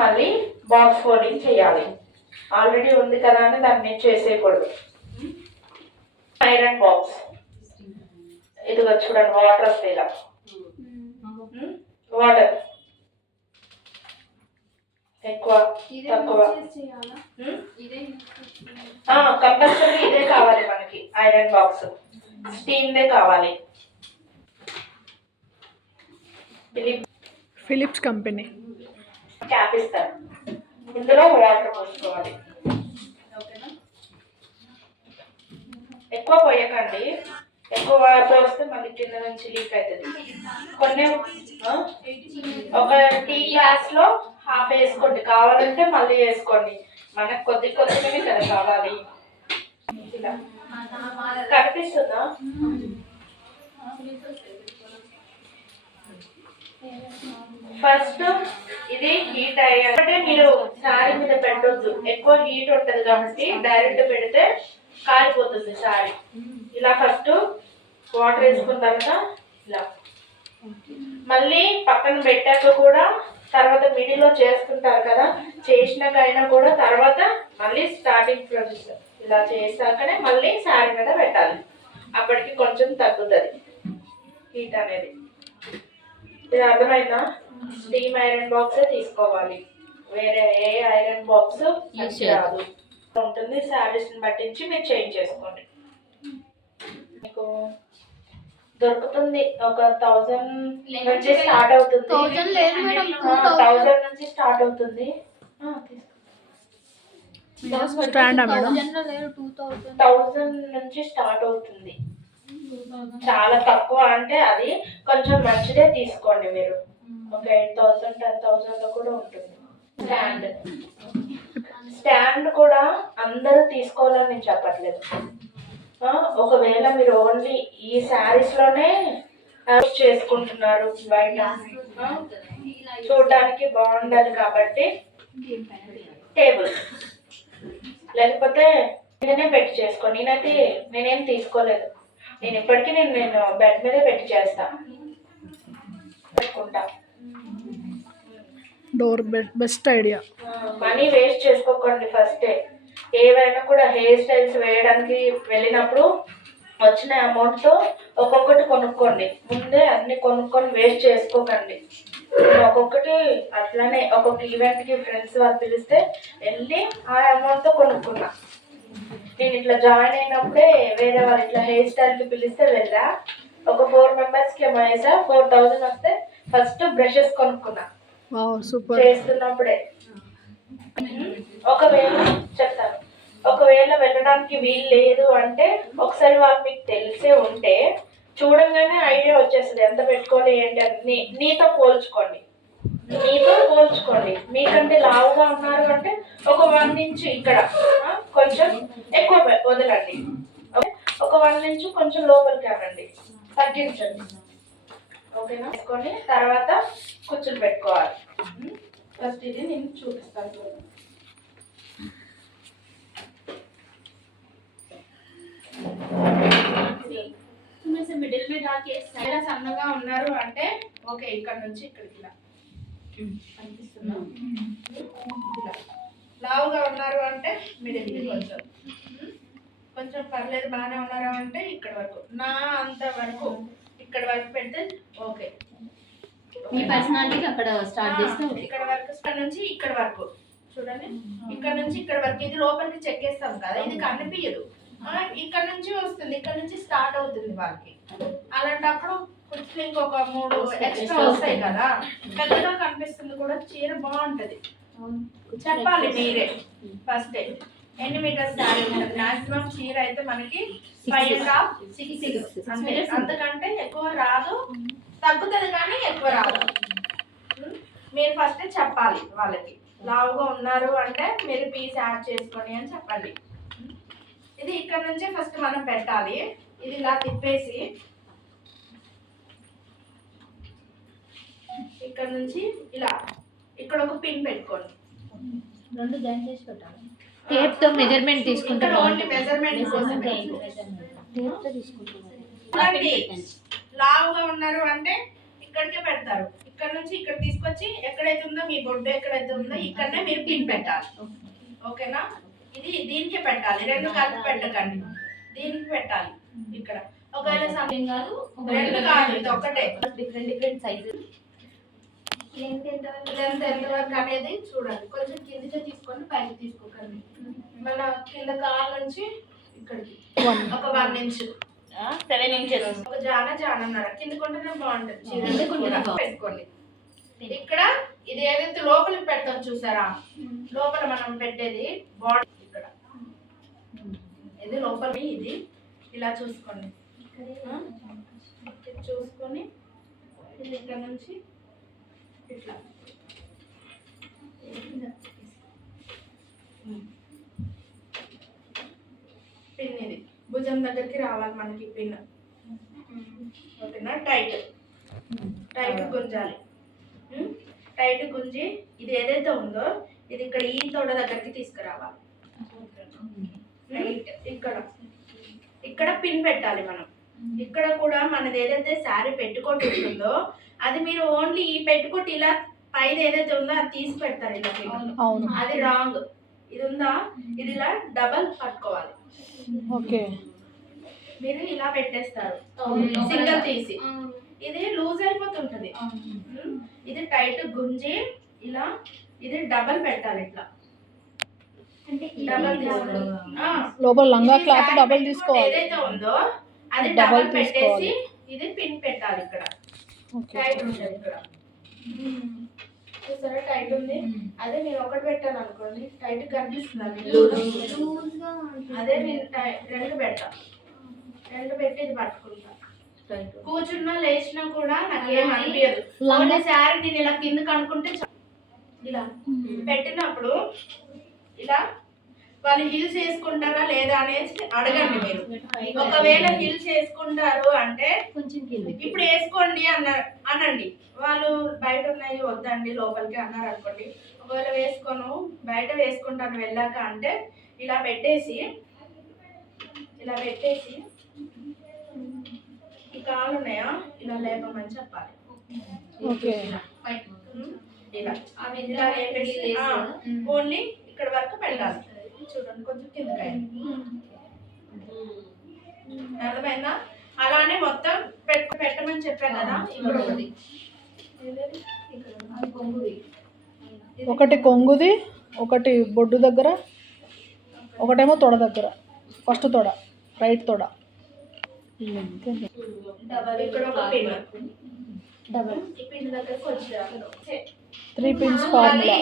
మళ్ళీ box folding చేయాలి. Already ఉంది కదా అని దాన్ని నేను చేసేయకూడదు. ఐరన్ బాక్స్ ఇదిగో చూడండి, వాటర్ వస్తాయి ఇలా. వాటర్ ఎక్కువ తక్కువ కంపల్సరీ ఇదే కావాలి మనకి. ఐరన్ బాక్స్ స్టీమ్దే కావాలి. ఫిలిప్స్ కంపెనీ క్యాప్ ఇస్తాను. ఇందులో వాటర్ పోసుకోవాలి. ఓకేనా? ఎక్కువ పోయకండి, ఎక్కువ పోస్తే మళ్ళీ కింద నుంచి లీక్ అవుతుంది. కొన్ని ఒక టీ గ్లాస్ లో హాఫ్ వేసుకోండి, కావాలంటే మళ్ళీ వేసుకోండి. మనకు కొద్ది కొద్దిగానే కదా కావాలి. ఇలా కనిపిస్తుందా? ఫస్ట్ ఇది హీట్ అయ్యాకంటే మీరు శారీ మీద పెట్టొద్దు, ఎక్కువ హీట్ ఉంటది కాబట్టి డైరెక్ట్ పెడితే కాలిపోతుంది శారీ. ఇలా ఫస్ట్ వాటర్ వేసుకున్న తర్వాత ఇలా మళ్ళీ పక్కన పెట్టాక కూడా తర్వాత మిడిల్లో చేసుకుంటారు కదా, చేసినాకైనా కూడా తర్వాత మళ్ళీ స్టార్టింగ్ ప్రాసెస్ ఇలా చేసాకనే మళ్ళీ శారీ మీద పెట్టాలి. అప్పటికి కొంచెం తగ్గుతుంది హీట్ అనేది. ఇది అర్థమైందా? స్టీమ్ ఐరన్ బాక్స్ తీసుకోవాలి, వేరే ఏ ఐరన్ బాక్స్ రాదు. ఉంటుంది శారీస్ పట్టించి మీరు చేంజ్ చేసుకోండి. మీకు దొరుకుతుంది ఒక 1000 నుంచి స్టార్ట్ అవుతుంది. 1000 నుంచి స్టార్ట్ అవుతుంది. 1000 నుంచి స్టార్ట్ అవుతుంది. చాలా తక్కువ అంటే అది కొంచెం మంచిదే తీసుకోండి మీరు. ఒక 8000 10,000 లో కూడా ఉంటుంది. స్టాండ్ కూడా అందరూ తీసుకోవాలని నేను చెప్పట్లేదు. ఒకవేళ మీరు ఓన్లీ ఈ శారీస్ లోనే చేసుకుంటున్నారు, బయట చూడడానికి బాగుండాలి కాబట్టి టేబుల్ లేకపోతే నేనే పెట్టి చేసుకో. నేనేం తీసుకోలేదు. నేను ఇప్పటికీ నేను బెడ్ మీదే పెట్టి చేస్తా పెట్టుకుంటా. Door best idea. Money waste చేసుకోకండి. ఫస్టే ఏవైనా కూడా హెయిర్ స్టైల్స్ వేయడానికి వెళ్ళినప్పుడు వచ్చిన అమౌంట్తో ఒక్కొక్కటి కొనుక్కోండి. ముందే అన్ని కొనుక్కొని వేస్ట్ చేసుకోకండి. ఒక్కొక్కటి అట్లానే ఒక్కొక్క ఈవెంట్కి ఫ్రెండ్స్ వాళ్ళు పిలిస్తే వెళ్ళి ఆ అమౌంట్తో కొనుక్కున్నా. నేను ఇట్లా జాయిన్ అయినప్పుడే వేరే వాళ్ళు ఇట్లా హెయిర్ స్టైల్కి పిలిస్తే వెళ్ళా. ఒక 4 మెంబర్స్కి ఏమో వేసా. 4000 వస్తే ఫస్ట్ బ్రషెస్ కొనుక్కున్నా చేస్తున్నప్పుడే. ఒకవేళ వెళ్ళడానికి వీలు లేదు అంటే ఒకసారి వాళ్ళు మీకు తెలిసే ఉంటే చూడంగానే ఐడియా వచ్చేస్తుంది ఎంత పెట్టుకోవాలి ఏంటి అని. నీతో పోల్చుకోండి. మీకంటే లావుగా ఉన్నారు అంటే ఒక 1 ఇంచ్ ఇక్కడ కొంచెం ఎక్కువ వదలండి. ఒక 1 ఇంచ్ కొంచెం లోపలికి అనండి, తగ్గించండి. ఓకేనా? వేసుకొని తర్వాత కుచ్చులు పెట్టుకోవాలి. ఫస్ట్ ఇది నేను చూపిస్తాను. సన్నగా ఉన్నారు అంటే ఓకే, ఇక్కడ నుంచి ఇక్కడికి ఇలా కనిపిస్తున్నా. లావుగా ఉన్నారు అంటే మిడిల్ కొంచెం పర్లేదు, బాగానే ఉన్నారు అంటే ఇక్కడ వరకు, నా అంత వరకు ఇక్కడ వరకు పెడితే ఓకే. మీ పర్సనాలిటీ అక్కడ స్టార్ట్ చేస్తే ఇక్కడ వరకు, ఇక్కడ నుంచి ఇక్కడ వరకు చూడండి. ఇక్కడ నుంచి ఇక్కడ వరకు ఇది లోపలికి చెక్కేస్తాం కదా, ఇది కనిపించదు. ఇక్కడ నుంచి వస్తుంది, ఇక్కడ నుంచి స్టార్ట్ అవుతుంది వాళ్ళకి. అలాంటప్పుడు కుర్చీలు ఇంకొక 3 ఎక్స్ట్రా వస్తాయి కదా, పెద్దగా కనిపిస్తుంది కూడా. చీర బాగుంటది. చెప్పాలి మీరే ఫస్ట్ ఎన్ని మీటర్స్ శారీ ఉంటుంది. మాక్సిమం చీర అయితే మనకి 5.5 6 అంటే అంతకంటే ఎక్కువ రాదు. తగ్గుతుంది కానీ ఎక్కువ రాదు. మీరు ఫస్ట్ చెప్పాలి వాళ్ళకి. లావుగా ఉన్నారు అంటే మీరు పీస్ యాడ్ చేసుకొని అని చెప్పండి. ఇది ఇక్కడ నుంచే ఫస్ట్ మనం పెట్టాలి. ఇది ఇలా తిప్పేసి ఇక్కడ నుంచి ఇలా ఇక్కడ ఒక పిన్ పెట్టుకోండి. 2 జాయిన్ చేసి పెట్టాలి. టేప్ తో మెజర్మెంట్ తీసుకుంటారు. ఓన్లీ మెజర్మెంట్ కోసం టేప్ తో తీసుకుంటారు. లావుగా ఉన్నారు అంటే ఇక్కడికే పెడతారు. ఇక్కడ నుంచి ఇక్కడ తీసుకొచ్చి ఎక్కడైతే ఉందో మీ బొడ్డు ఎక్కడైతే ఉందో ఇక్కడనే మీరు పిన్ పెట్టాలి. ఓకేనా? ఇది దీనికి పెట్టాలి, రెండు కలిపి పెట్టకండి, దీనికి పెట్టాలి ఇక్కడ. ఒకవేళ ఏం కాదు, రెండు కాదు, ఇది ఒక్కటే. Different size. లెంత్ ఎంత వరకు అనేది చూడండి. కొంచెం కిందికి తీసుకొని పైకి తీసుకోకండి. మన కింద కాలు నుంచి ఇక్కడికి ఒక 1 ఇంచ్ 7 ఇంచెస్ ఒక జానన్నర కిందకుంటేనే బాగుంటుంది. చీరలు కూడా పెట్టుకోండి. ఇక్కడ ఇది ఏదైతే లోపలికి పెడతాం చూసారా, లోపల మనం పెట్టేది బాడీ ఇక్కడ, ఇది లోపల. ఇది ఇలా చూసుకోండి, చూసుకొని ఇది ఇక్కడ నుంచి ఇట్లా పిన్, ఇది భుజం దగ్గరికి రావాలి మనకి పిన్. ఓకేనా? టైట్ గుంజాలి. టైట్ గుంజి ఇది ఏదైతే ఉందో ఇది ఇక్కడ ఈ తొడ దగ్గరికి తీసుకురావాలి. ఇక్కడ పిన్ పెట్టాలి మనం. ఇక్కడ కూడా మనది ఏదైతే శారీ పెట్టుకోటి ఉంటుందో అది మీరు ఓన్లీ ఈ పెట్టుకోటి ఇలా పైది ఏదైతే ఉందో అది తీసి పెడతారు ఇలా పిన్. అది రాంగ్. ఇది ఉందా, ఇది ఇలా డబల్ పట్టుకోవాలి. ఓకే, మీరు ఇలా పెట్టేస్తారు సింగల్ తీసి, ఇది లూజ్ అయిపోతుంటది. ఇది టైట్ గుంజి ఇలా ఇది డబల్ పెట్టాలి. ఇట్లా డబల్ లోపల లంగా క్లాత్ డబల్ తీసుకోవాలి. ఏదైతే ఉందో అది డబల్ పెట్టేసి ఇది పిన్ పెట్టాలి ఇక్కడ. టైట్ ఉంటుంది ఇక్కడ, చూసారా టైట్ ఉంది. అదే నేను ఒకటి పెట్టాను అనుకోండి, టైట్ కనిపిస్తుంది. అదే నేను రెండు పెడతా, రెండు పెట్టి ఇది పట్టుకుంటా. కూర్చున్నా లేచినా కూడా నాకు ఏం అనిపించదు. శారీ నేను ఇలా కిందకి అనుకుంటే ఇలా పెట్టినప్పుడు ఇలా వాళ్ళు హిల్స్ వేసుకుంటారా లేదా అనేసి అడగండి మీరు. ఒకవేళ హిల్స్ వేసుకుంటారు అంటే కొంచెం ఇప్పుడు వేసుకోండి అనండి. వాళ్ళు బయట ఉన్నాయి వద్దండి లోపలికి అన్నారు అనుకోండి. ఒకవేళ వేసుకోను బయట వేసుకుంటాను వెళ్ళాక అంటే ఇలా పెట్టేసి ఈ కాళ్ళు ఉన్నాయా ఇలా లేపమని చెప్పాలి. ఇలా లేపేసి ఓన్లీ ఇక్కడ వరకు పెట్టాలి. చూడండి కొంచెం కిందకి అర్థమైందా? అలానే మొత్తం పెట్టమని చెప్పాను కదా. ఒకటి కొంగుది, ఒకటి బొడ్డు దగ్గర, ఒకటేమో తొడ దగ్గర. ఫస్ట్ తొడ, రైట్ తొడ. ఇక్కడ ఒక పిన్, డబల్ ఈ పిన్ దగ్గరకు వచ్చేయాలి. 3 పిన్స్ ఫార్ములా.